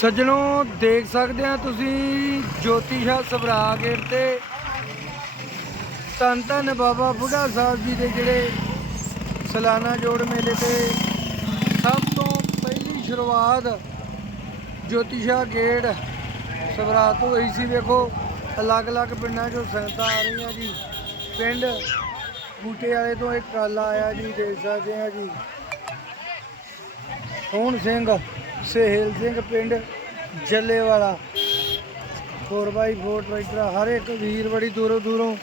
ਸੱਜਣੋ, ਦੇਖ ਸਕਦੇ ਆ ਤੁਸੀਂ ਜੋਤੀ ਸ਼ਾਹ ਸਭਰਾ ਗੇਟ ਤੇ। ਧੰਨ ਧੰਨ ਬਾਬਾ ਬੁੱਢਾ ਸਾਹਿਬ ਜੀ ਦੇ ਜਿਹੜੇ ਸਾਲਾਨਾ ਜੋੜ ਮੇਲੇ ਤੇ ਸਭ ਤੋਂ ਪਹਿਲੀ ਸ਼ੁਰੂਆਤ ਜੋਤੀਸ਼ਾਹ ਗੇਟ ਸਭਰਾ ਤੋਂ ਹੋਈ ਸੀ। ਵੇਖੋ, ਅਲੱਗ-ਅਲੱਗ ਪਿੰਡਾਂ ਚੋਂ ਸੰਗਤਾਂ ਆ ਰਹੀਆਂ ਜੀ। ਪਿੰਡ ਬੂਟੇ ਵਾਲੇ ਤੋਂ ਇੱਕ ਕਾਲਾ ਆਇਆ ਜੀ, ਦੇਖ ਸਕਦੇ ਆ ਜੀ। ਸੋਹਣ ਸਿੰਘ ਸਹੇਲ ਸਿੰਘ ਪਿੰਡ ਜੱਲੇਵਾਲਾ। 4x4 ਟਰੈਕਟਰ ਹਰ ਇੱਕ ਵੀਰ ਬੜੀ ਦੂਰੋਂ ਦੂਰੋਂ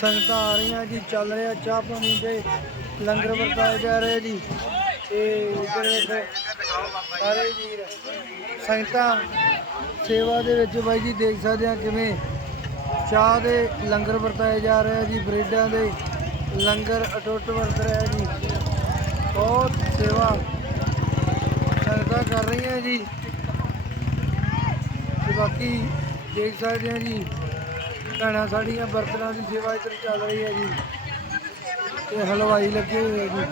ਸੰਗਤਾਂ ਆ ਰਹੀਆਂ ਜੀ, ਚੱਲ ਰਿਹਾ, ਚਾਹ ਪਾਣੀ ਦੇ ਲੰਗਰ ਵਰਤਾਏ ਜਾ ਰਹੇ ਜੀ। ਤੇ ਇੱਧਰ ਸਾਰੇ ਵੀਰ, ਸੰਗਤਾਂ ਸੇਵਾ ਦੇ ਵਿੱਚ ਬਾਈ ਜੀ ਦੇਖ ਸਕਦੇ ਆ ਕਿਵੇਂ ਚਾਹ ਦੇ ਲੰਗਰ ਵਰਤਾਏ ਜਾ ਰਹੇ ਜੀ, ਬ੍ਰੈਡਾਂ ਦੇ ਲੰਗਰ ਅਟੁੱਟ ਵਰਤ ਰਿਹਾ ਜੀ। ਬਹੁਤ ਸੇਵਾ ਸੰਗਤਾਂ ਕਰ ਰਹੀਆਂ ਜੀ। ਤੇ ਬਾਕੀ ਦੇਖ ਸਕਦੇ ਆ ਜੀ ਭੈਣਾਂ ਸਾਡੀਆਂ ਬਰਤਨਾਂ ਦੀ ਸੇਵਾ ਇੱਧਰ ਚੱਲ ਰਹੀ ਹੈ ਜੀ। ਤੇ ਹਲਵਾਈ ਲੱਗੇ ਹੋਏ ਜੀ।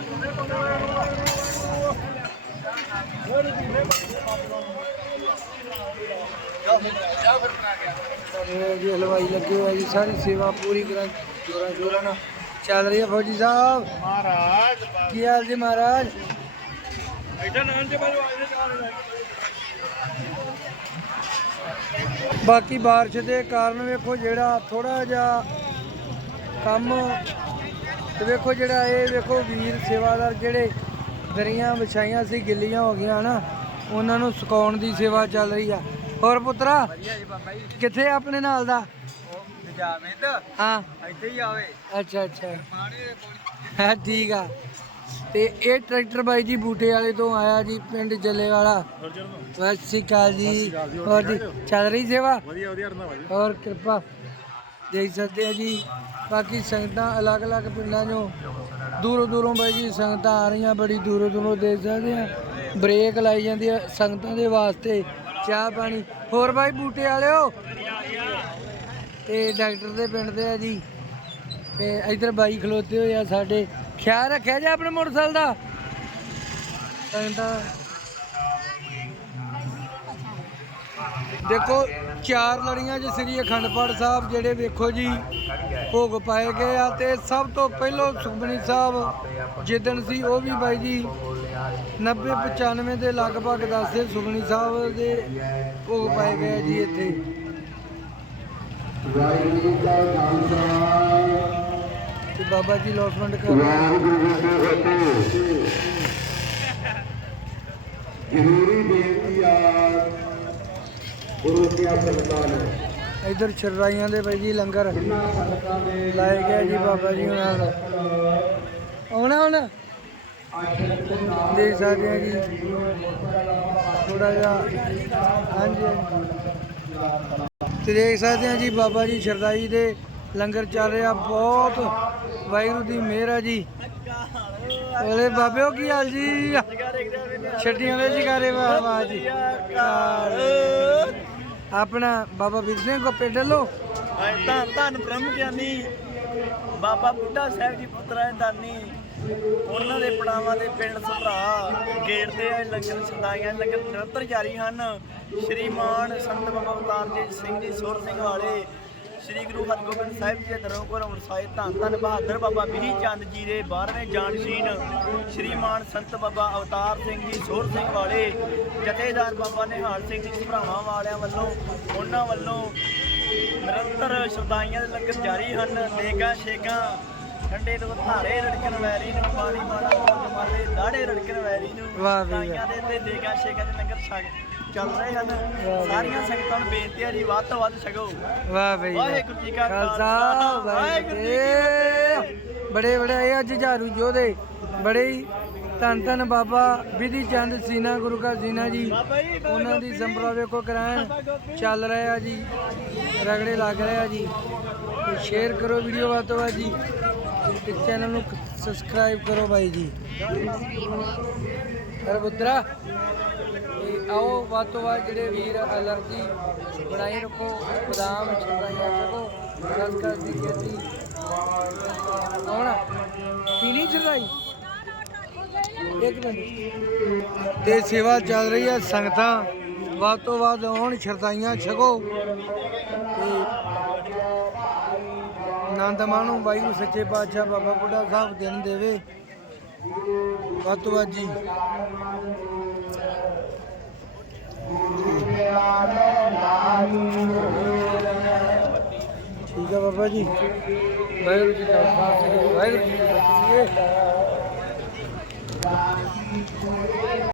ਜੀ ਹਲਵਾਈ ਲੱਗੇ ਹੋਏ ਜੀ ਸਾਰੀ ਸੇਵਾ ਪੂਰੀ ਕਰਾਂ ਜੋਰਾਂ ਜੋਰਾਂ ਨਾਲ ਚੱਲ ਰਹੀ ਹੈ ਫੌਜੀ ਸਾਹਿਬ। ਮਹਾਰਾਜ ਕੀ ਹਾਲ ਜੀ ਮਹਾਰਾਜ ਐਡਾ ਨਾਂ ਤੇ ਬਾਜੂ ਆਏ ਨੇ ਬਾਕੀ ਬਾਰਿਸ਼ ਦੇ ਕਾਰਨ ਵੇਖੋ ਜਿਹੜਾ ਥੋੜਾ ਜਿਹਾ ਕੰਮ ਤੇ ਵੇਖੋ ਜਿਹੜਾ ਇਹ ਵੇਖੋ ਵੀਰ ਸੇਵਾਦਾਰ ਜਿਹੜੇ ਦਰੀਆਂ ਵਿਛਾਈਆਂ ਸੀ ਗਿੱਲੀਆਂ ਹੋ ਗਈਆਂ ਨਾ ਉਹਨਾਂ ਨੂੰ ਸੁਕਾਉਣ ਦੀ ਸੇਵਾ ਚੱਲ ਰਹੀ ਆ। ਹੋਰ ਪੁੱਤਰਾ ਕਿੱਥੇ ਆਪਣੇ ਨਾਲ ਦਾ? ਹਾਂ। ਇੱਥੇ ਹੀ ਆਵੇ। ਅੱਛਾ ਅੱਛਾ। ਪਾਣੀ ਦੇ ਕੋਲ ਹੈ ਠੀਕ ਆ। ਤੇ ਇਹ ਟਰੈਕਟਰ ਬਾਈ ਜੀ ਬੂਟੇ ਵਾਲੇ ਤੋਂ ਆਇਆ ਜੀ ਪਿੰਡ ਜੱਲੇਵਾਲਾ। ਸਤਿ ਸ਼੍ਰੀ ਅਕਾਲ ਜੀ। ਹੋਰ ਜੀ ਚੱਲ ਰਹੀ ਸੇਵਾ? ਵਧੀਆ ਵਧੀਆ ਰੰਦਾ ਭਾਜੀ ਔਰ ਕਿਰਪਾ। ਦੇਖ ਸਕਦੇ ਆ ਜੀ ਬਾਕੀ ਸੰਗਤਾਂ ਅਲੱਗ-ਅਲੱਗ ਪਿੰਡਾਂ ਚੋਂ ਦੂਰੋਂ ਦੂਰੋਂ ਬਾਈ ਜੀ ਸੰਗਤਾਂ ਆ ਰਹੀਆਂ ਬੜੀ ਦੂਰੋਂ ਦੂਰੋਂ ਦੇਖ ਸਕਦੇ ਆ ਬ੍ਰੇਕ ਲਾਈ ਜਾਂਦੀ ਆ ਸੰਗਤਾਂ ਦੇ ਵਾਸਤੇ ਚਾਹ ਪਾਣੀ। ਹੋਰ ਬਾਈ ਬੂਟੇ ਵਾਲਿਓ? ਤੇ ਡਾਕਟਰ ਦੇ ਪਿੰਡ ਦੇ ਆ ਜੀ। ਤੇ ਇਧਰ ਬਾਈ ਖਲੋਤੇ ਹੋਏ ਆ ਸਾਡੇ। ਖਿਆਲ ਰੱਖਿਆ ਜੇ ਆਪਣੇ ਮੋਟਰਸਾਈਕਲ ਦਾ। ਦੇਖੋ, ਚਾਰ ਲੜੀਆਂ 'ਚ ਸ੍ਰੀ ਅਖੰਡ ਪਾਠ ਸਾਹਿਬ ਜਿਹੜੇ ਵੇਖੋ ਜੀ, ਭੋਗ ਪਾਏ ਗਏ ਆ ਤੇ ਸਭ ਤੋਂ ਪਹਿਲੋਂ ਸੁਖਮਨੀ ਸਾਹਿਬ ਜਿੱਦਣ ਸੀ, ਉਹ ਵੀ ਬਾਈ ਜੀ 90 95 ਦੇ ਲਗਭਗ ਦੱਸਦੇ ਸੁਖਮਨੀ ਸਾਹਿਬ ਦੇ ਭੋਗ ਪਾਏ ਗਏ ਜੀ ਇੱਥੇ। ਵਾਹਿਗੁਰੂ ਦਾ ਖਾਲਸਾ ਤੇ ਬਾਬਾ ਜੀ ਲੌਸਮੈਂਟ ਕਰ ਜ਼ਰੂਰੀ ਬੇਨਤੀ ਆ ਗੁਰੂ ਕੀ ਸੰਗਤਾਂ ਨੇ। ਇੱਧਰ ਸ਼ਰਰਾਈਆਂ ਦੇ ਬਾਈ ਜੀ ਲੰਗਰ ਲਾਏ ਗਏ ਜੀ ਬਾਬਾ ਜੀ ਉਹਨਾਂ ਦਾ ਆਉਣਾ ਹੁਣ ਦੇਖ ਸਕਦੇ ਆ ਜੀ। ਥੋੜਾ ਜਿਹਾ। ਹਾਂਜੀ। ਹਾਂਜੀ। ਤੇ ਦੇਖ ਸਕਦੇ ਆ ਜੀ ਬਾਬਾ ਜੀ ਸ਼ਰਦਾਈ ਦੇ ਲੰਗਰ ਚੱਲ ਰਿਹਾ, ਬਹੁਤ। ਵਾਹਿਗੁਰੂ ਦੀ ਮਿਹਰ ਆ ਜੀ। ਓਲੇ ਬਾਬਿਓ ਕੀ ਹਾਲ ਜੀ? ਛੱਡੀਆਂ ਦੇ ਜਗਾਰੇ ਵਾਹ ਵਾਹ ਜੀ। ਆਪਣਾ ਬਾਬਾ ਵੀਰ ਸਿੰਘ ਕੋ ਪਿੰਡ ਲੋ ਧੰਨ ਧੰਨ ਬ੍ਰਹਮ ਗਿਆਨੀ। ਬਾਬਾ ਬੁੱਢਾ ਸਾਹਿਬ ਜੀ ਪੁੱਤਰਾ ਦਾਨੀ। ਉਹਨਾਂ ਦੇ ਪੜਾਵਾਂ ਦੇ ਪਿੰਡ ਸਭਰਾ। ਗੇਟ ਤੇ ਲੰਗਰ ਸਦਾਈਆਂ ਲੰਗਰ ਨਿਰੰਤਰ ਜਾਰੀ ਹਨ। ਸ਼੍ਰੀਮਾਨ ਸੰਤ ਬਾਬਾ ਅਵਤਾਰ ਜੀ ਸਿੰਘ ਜੀ, ਸੁਰ ਸਿੰਘ ਵਾਲੇ। ਸ਼੍ਰੀ ਗੁਰੂ ਹਰਗੋਬਿੰਦ ਸਾਹਿਬ ਜੀ ਦੇ ਦਰੋਂ ਕੋਲ ਵਰਸਾਏ ਧੰਨ ਧੰਨ ਬਹਾਦਰ ਬਾਬਾ ਬਿਹੀ ਚੰਦ ਜੀ ਦੇ 12ਵੇਂ ਜਾਨਸ਼ੀਨ ਸ਼੍ਰੀਮਾਨ ਸੰਤ ਬਾਬਾ ਅਵਤਾਰ ਸਿੰਘ ਜੀ ਸੁਰ ਸਿੰਘ ਵਾਲੇ ਜਥੇਦਾਰ ਬਾਬਾ ਨਿਹਾਲ ਸਿੰਘ ਜੀ ਸਭਰਾਵਾਂ ਵਾਲਿਆਂ ਵੱਲੋਂ ਉਹਨਾਂ ਵੱਲੋਂ ਨਿਰੰਤਰ ਸ਼ਰਦਾਈਆਂ ਦੇ ਲੰਗਰ ਜਾਰੀ ਹਨ ਨੇਕਾਂ ਛੇਕਾਂ ਠੰਡੇ ਤੋਂ ਧਾਰੇ ਰੜਕਣ ਵੈਰੀ ਨੂੰ ਪਾਣੀ ਮੌਜ ਮਾਰੇ ਦਾੜੇ ਰੜਕਣ ਵੈਰੀ ਨੂੰ ਵਾਹ ਵੀ ਵਾਹ। ਦੇ ਤੇ ਨੇਕਾਂ ਛੇਕਾਂ ਦੇ ਲੰਗਰ ਛਕ ਚੱਲ ਰਹੇ ਹਨ ਸਾਰੀਆਂ ਸੰਗਤਾਂ ਨੂੰ ਬੇਨਤੀ ਹੈ ਜੀ ਵੱਧ ਤੋਂ ਵੱਧ ਛਕੋ ਵਾਹ ਬਈ ਵਾਹ। ਵਾਹਿਗੁਰੂ ਜੀ ਕਾ ਖਾਲਸਾ ਖਾਲਸਾ, ਵਾਹਿਗੁਰੂ ਜੀ ਵਾਹਿਗੁਰੂ ਜੀ ਕੀ ਫਤਿਹ। ਬੜੇ ਬੜੇ ਇਹ ਅੱਜ ਜੁਝਾਰੂ ਯੋਧੇ ਬੜੇ ਹੀ ਧੰਨ ਧੰਨ ਬਾਬਾ ਵਿਧੀ ਚੰਦ ਸੀਨਾ ਗੁਰੂ ਕਾ ਸੀਨਾ ਜੀ। ਉਹਨਾਂ ਦੀ ਸੰਪਰਾ ਵੇਖੋ ਕਰਾਇਣ। ਚੱਲ ਰਹੇ ਆ ਜੀ। ਰਗੜੇ ਲੱਗ ਰਹੇ ਆ ਜੀ ਸ਼ੇਅਰ ਕਰੋ ਵੀਡੀਓ ਵੱਧ ਤੋਂ ਵੱਧ ਜੀ। ਤੇ ਚੈਨਲ ਨੂੰ ਸਬਸਕ੍ਰਾਈਬ ਕਰੋ ਬਾਈ ਜੀ। ਹਰ ਪੁੱਤਰਾ। ਤੇ ਆਓ, ਵੱਧ ਤੋਂ ਵੱਧ ਜਿਹੜੇ ਵੀਰ ਅਲਰਜੀ ਬਣਾਈ ਰੱਖੋ, ਬਦਾਮ ਛਿਪਾਈਆਂ ਚੱਕੋ ਰਸ ਦੀ ਖੇਤੀ। ਆਉਣਾ? ਪੀਣੀ ਚੜਾਈ ਇੱਕ ਮਿੰਟ। ਤੇ ਸੇਵਾ ਚੱਲ ਰਹੀ ਹੈ, ਸੰਗਤਾਂ ਵੱਧ ਤੋਂ ਵੱਧ ਆਉਣ ਸ਼ਰਦਾਈਆਂ ਛਕੋ। ਤੇ ਆਨੰਦ ਮਾਣੋ, ਵਾਹਿਗੁਰੂ ਸੱਚੇ ਪਾਤਸ਼ਾਹ ਬਾਬਾ ਬੁੱਢਾ ਸਾਹਿਬ, ਦਿਨ ਦੇਵੇ। ਵੱਧ ਤੋਂ ਵੱਧ ਜੀ। ਠੀਕ ਹੈ ਬਾਬਾ ਜੀ। ਵਾਹਿਗੁਰੂ ਜੀ ਕਾ ਖਾਲਸਾ ਵਾਹਿਗੁਰੂ ਜੀ ਕੀ ਫਤਿਹ।